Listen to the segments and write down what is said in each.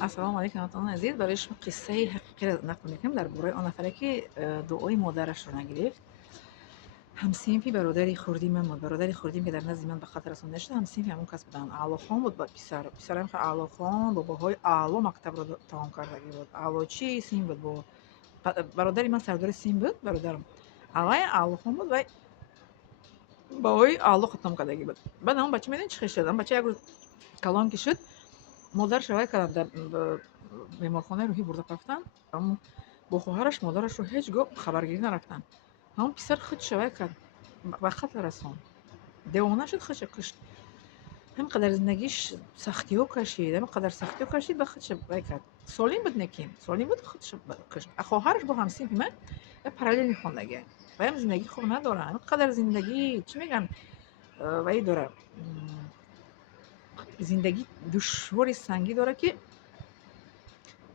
ассалому алайкум ҳамватанони азиз. Барои шумо қиссаи ҳақиқиро нақл мекунем дар бораи он нафаре ки дуои модарашро нагирифт. ҳамсинфи бародари хурдим ман буд. Бародари хурдим ки дар назди ман ба қатл расонида шуд, ҳамсинфи ҳамон кас буданд. Аълохон буд ба писар. Писарам ки аълохон бо баҳои аъло мактабро тамом кардагӣ буд. Аълочи син буд. Бо бародари ман сардори син буд, бародарам. Вай аълохон буд, вай баҳои аъло хатм кардагӣ буд. Баъд ҳамон бача медонед чӣ хел шуд? Ҳамон бача як рӯз калон ки шуд, модараш вай карданд дар беморхонаи рӯҳӣ бурда рафтанд. Аммо бо хоҳараш модарашро ҳеҷ гоҳ хабаргирӣ нарафтанд. ҳамон писар худша вай кард, ба қатл расон. Девона шуд, худша кушт. ҳамин қадар зиндагиш сахтиҳо кашид, ҳамин қадар сахтиҳо кашид, ба худша вай кард. Солим буд, некин солим буд, худша кушт. Хоҳараш бо ҳамсинфи ман як параллели хондагӣ. Вайам зиндагӣ хуб надора. ҳамин қадар зиндагӣ чӣ мегӯянд, вай дора, зиндагӣ душвори сангӣ дора, ки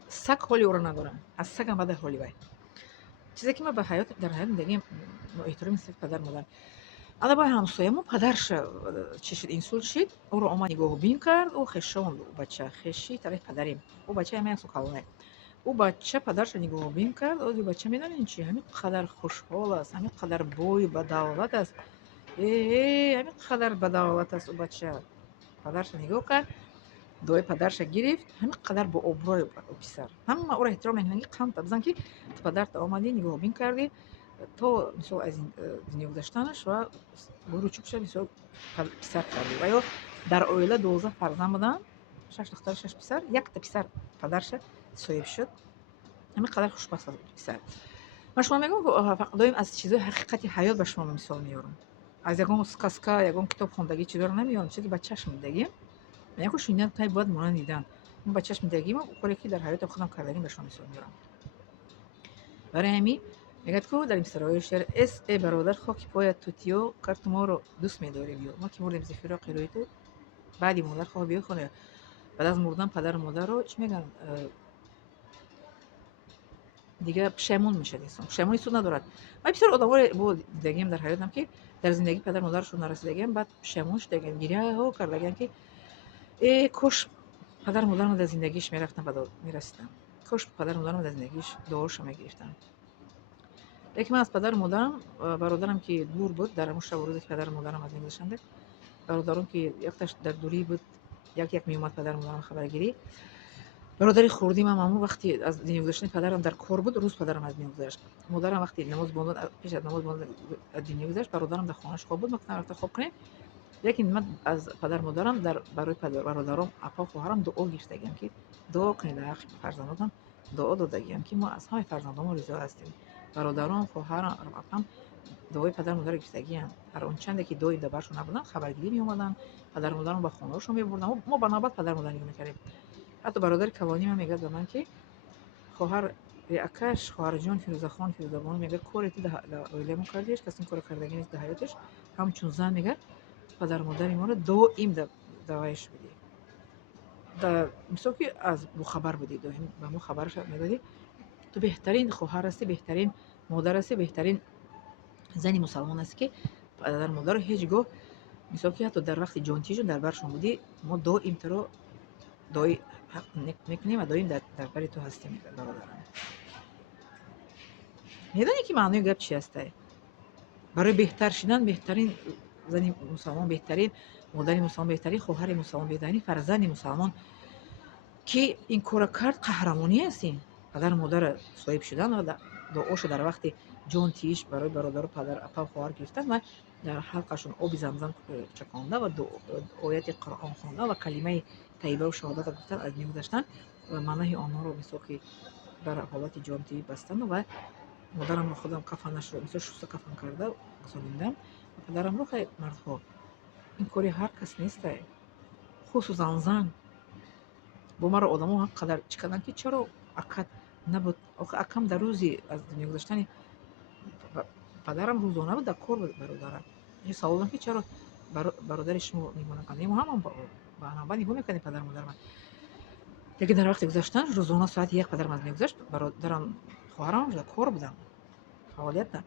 саг ҳоли ӯро надора. Аз сагам бадар ҳоли вай. чизе ки ман ба ҳаёт дар ҳаёт зиндагиам ноэҳтироми сифати падар модар. Алабай ҳамсоямон падарша чӣ шуд, инсулт шид, ӯро омад нигоҳубин кард. Ӯ хешон бача, хеши тарафи падарим. Ӯ бача ҳамин як сол калоне. Ӯ бача падарша нигоҳубин кард. Ози бача медонед чӣ? Ҳамин қадар хушҳол аст, ҳамин қадар бой бадавлат аст. Ҳамин қадар бадавлат аст ӯ бача. Падарша нигоҳ кард, дуои падарша гирифт, ҳамин қадар бо обрӯи писар. Ҳама ӯро эҳтиром мекунанд, ки қамта бизан, ки падарта омадӣ, нигоҳубин кардӣ, то мисол аз дунё гузаштанаш ва гурӯ чӣ кушад, мисол писар кардӣ. Ва ё дар оила 12 фарзанд буданд, 6 духтару 6 писар, якта писар падарша соҳиб шуд. ҳамин қадар хушбахт аст писар. ман шумо мегӯям, доим аз чизҳои ҳақиқати ҳаёт ба шумо мисол меёрам. аз ягон сказка, ягон китоб хондагӣ чизоро намеёрам, чизе ки ба чашм дидагим. Яко шунидан тай бояд монанд дидан. Ман ба чашм дидагим, коре ки дар ҳаёти худам кардагим ба шумо мисол меёрам. барои ҳамин мегӯяд, ки дар мисраҳои шеър: эс э бародар хоки поят тутиё, кар ту моро дӯст медорем ё. Мо ки мурдем зи фироқи рӯи ту, баъди модар хоҳ биёхонем. баъд аз мурдан падару модарро чӣ мегӯянд, дигар пушаймон мешавад инсон. Пушаймони суд надорад. ман бисёр одаморе бо дидагиам дар ҳаётам, ки дар зиндагӣ падару модарашон нарасидагиам, баъд пушаймон шудагиам, гиряҳо кардагиам, ки кош падару модарам дар зиндагиш мерафтам ба дод мерасидам. Кош падару модарам дар зиндагиш дуошро мегирифтам. лекин ман аз падару модарам, бародарам ки дур буд, дар ҳамон шабу рӯзе ки падару модарам аз мин гузаштанд, бародаром ки якташ дар дурӣ буд, як меомад падару модарам хабаргирӣ. бародари хурдимам ҳамон вақти аз дунё гузаштани падарам дар кор буд, рӯз падарам аз мин гузашт. Модарам вақти намози бомдод, пеш аз намози бомдод аз дунё гузашт, бародарам дар хонааш хоб буд, ма гуфтам рафта хоб кунем. лекин ман аз падару модарам барои бародаром, апа, хоҳарам дуо гирифтагиам, ки дуо кунед, дар ҳаққи фарзандонам дуо додагиам, ки мо аз ҳамаи фарзандонам ризо ҳастем. бародарам, хоҳарам, апам дуои падару модарро гирифтагиам. ҳар он чанде ки доим дар баршон набуданд, хабаргирӣ меомаданд, падару модарам ба хонаҳошон мебурданд. Мо ба навбат падару мадар нигоҳ мекардем. ҳатто бародари калонимам мегӯяд ба ман, ки хоҳари акаш, хоҳарҷон Фирӯзахон, Фирӯзабоно мегӯяд, коре ту дар оилаи мо кардӣ, ҳеҷ кас ин корро кардагӣ нест дар ҳаётиш. ҳамчун зан мегӯяд, падару модари моро доим давайш будӣ. мисол ки аз бохабар будӣ, доим ба мо хабарша медодӣ. ту беҳтарин хоҳар ҳастӣ, беҳтарин модар ҳастӣ, беҳтарин зани мусалмон ҳастӣ, ки падару модарро ҳеҷ гоҳ, мисол ки ҳатто дар вақти ҷонтишон дар баршон будӣ, мо доим туро дуои ҳақ мекунем ва доим дар бари ту ҳастем. бародарам, медонӣ ки маънои гап чӣ ҳастай? барои беҳтар шудан, беҳтарин зани мусалмон, беҳтарин модари мусалмон, беҳтарин хоҳари мусалмон, беҳтарин фарзанди мусалмон ки ин корро кард, қаҳрамонӣ аст ин. падару модара соҳиб шудан ва дуошо дар вақти ҷон тиш барои бародару падар, апа, хоҳар гирифтан ва дар ҳалқашон оби замзам чаконда ва ояти Қуръон хондан ва калимаи таyyибаву шаҳодатро гуфтан, аз мин гузаштан ва манаҳи онҳоро мисол ки дар ҳолати ҷонтӣ бастану ва модарамро худам кафанашро мисол шуста кафан карда гузарондам. ва падарамро хеле мардҳо, ин кори ҳар кас нестай, хусусан зан. бо маро одамо ҳам қадар чӣ карданд, ки чаро акат набуд. охи акам дар рӯзи аз дунё гузаштани падарам рӯзона буд, дар кор буд бародарам. савол додам, ки чаро бародари шумо меҳмонӣ карданд? Мо ҳамон ба навбат нигоҳ мекардем падару модарам. лекин дар вақти гузаштанаш рӯзона соати 1 падарам аз мин гузашт, бародарам, хоҳарам дар кор буданд, фаъолиятда.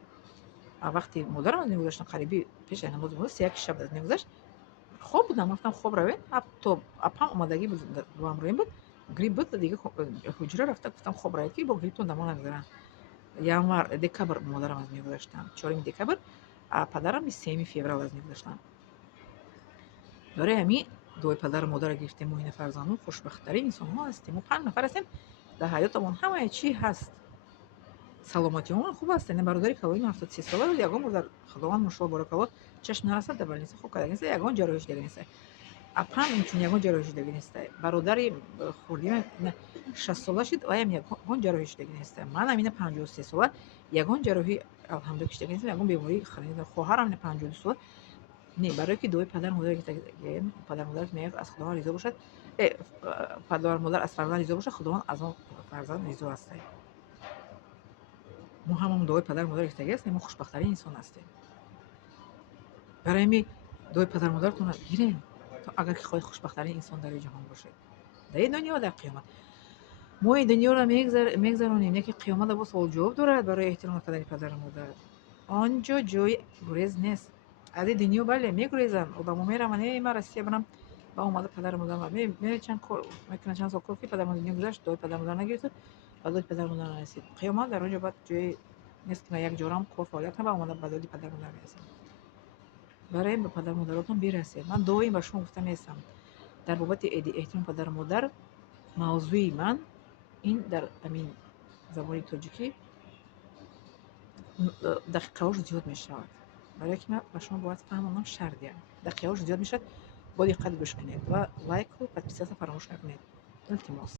вақти модарам аз мин гузаштан, қариби пеш аз намози бомдод 3-1 шаб аз мин гузашт, хоб будам. гуфтам хоб равед, то апам омадагӣ буд, ду ҳамроҳим буд. грипп буд, дига ҳуҷра рафта гуфтам хоб раед ки бо грипптон дамо нагзаранд. Январ декабр модарам аз мегузаштам, 4 декабр, а падарам 23 феврал аз мегузаштанд. барои ҳамин дуои падару модарро гирифтем мо ин фарзанду хушбахттарин инсонҳо ҳастем. Мо 5 нафар ҳастем, дар ҳаётамон ҳамаи чӣ ҳаст. саломатиёмон хуб аст. Яъне бародари калони 73 сола буд, ягон бор дар худованд машоалло баракалло чашм нарасад дар балниса хоб карда неста, ягон ҷарроҳӣ шуда неста. Апам инчун ягон ҷарроҳӣ шуда неста. Бародари хурдиам 60 сола шуд, оям ягон ҷарроҳӣ шуда неста. Манам ина 53 сола ягон ҷарроҳӣ алҳамдулилла шуда неста, ягон беморӣ хроника. Хоҳарам 52 сола не, барое ки дуои падару модар гирифтагем, падару модар мегӯяд аз худованд ризо бошад, падару модар аз фарзанд ризо бошад, худованд аз он фарзанд ризо аст. мо ҳамон дуои падару модар гирифтагӣ ҳастем, мо хушбахттарин инсон ҳастем. барои ҳамин дуои падару модаратонро гирем, то агар ки хоҳед хушбахттарин инсон дар ҷаҳон бошед, дар ин дунё ва дар қиёмат. мо ин дунёро мегзаронем, яке қиёмат бо суолҷавоб дорад барои эҳтиром кардани падару модар. Он ҷо ҷои гурез нест. аз ин дунё бале мегурезанд одамо, мераванд ман Россия барам, ба омада падару модар мере чанд кор мекунад, чанд сол кор ки падару модар дунё гузашт, дуои падару модар нагирифту, ба доди падару модар нарасид. қиёмат дар он ҷо баъд ҷои нест ки ман як ҷорам кор фаъолият кунам, ба омада ба доди падару модар мерасам. барои ба падару модаротон бирасед. Ман доим ба шумо гуфта меестам, дар бобати эди эҳтиром падару модар мавзӯи ман ин дар ҳамин забони тоҷикӣ дақиқаҳош зиёд мешавад. барое ки ман ба шумо бояд фаҳмонам шардиам. дақиқаҳош зиёд мешавад. бо диққат гӯш кунед ва лайку подписатсия фаромӯш накунед. илтимос.